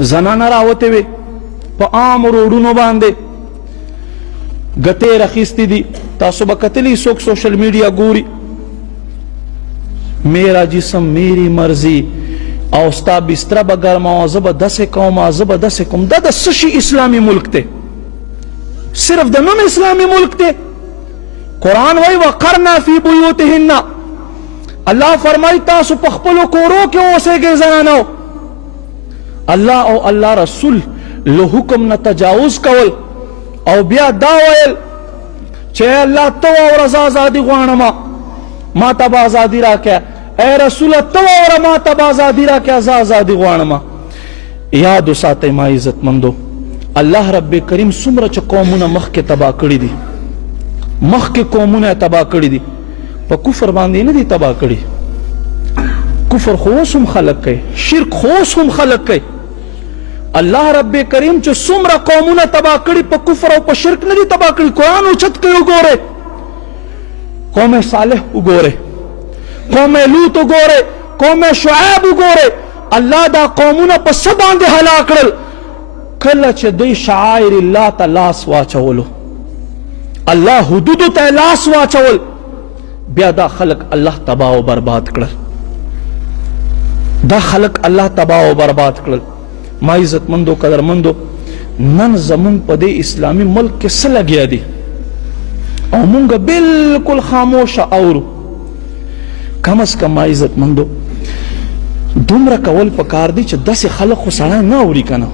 زنانه راوتې وې په عام روډونو باندې ګتې راخیستې دي. تاسو به کتلی څوک سوشل میډیا ګوري میرا جسم میری مرضی او ستا بستره به ګرموه زه به داسې کوم زه به داسې کوم. دا د څه شي اسلامي ملک دی؟ صرف د نوم اسلامي ملک دی. قرآن وایي وقرنا فی بیوتهن، الله فرمایي تاسو په خپلو کورو کې اوسېږئ زنانو. الله او الله رسول له حکم نه تجاوز کول او بیا دا ویل چې الله ته واوره زه ازادي غواړم ما ته به ازادي راکړه، ای رسوله ته واوره ما ته به ازادي راکړه زه ازادي غواړم. یاد وساتئ ما عزتمندو، الله رب کریم څومره چې قومونه مخکې تباه کړي دي، مخکې قومونه تباه کړي دي، په کفر باندې نه دي تباه کړي. کفر خو اوس هم خلق کوي، شرک خو اوس هم خلق کوي. الله رب کریم چې څومره قومونه تباه کړي په کفر او په شرک نه دي تباه کړي. قرآن اوچت کوي، وګورئ قوم صالح وګورئ، قوم لوط وګورئ، قوم شعیب وګورئ. الله دا قومونه په څه باندې هلاک کړل؟ کله چې دوی شعائر الله ته لاس واچولو، الله حدودو ته لاس واچول، بیا دا خلق الله تباه و برباد کړل. دا خلق الله تباه و برباد کړل. ما عزتمندو قدرمندو، نن زمون په دې اسلامي ملک کې څه لګیا دي او مونږ بالکل خاموشه اورو. کم از کم ما عزتمندو دومره کول پکار دي چې داسې خلق خو سړی نه اوري که نه.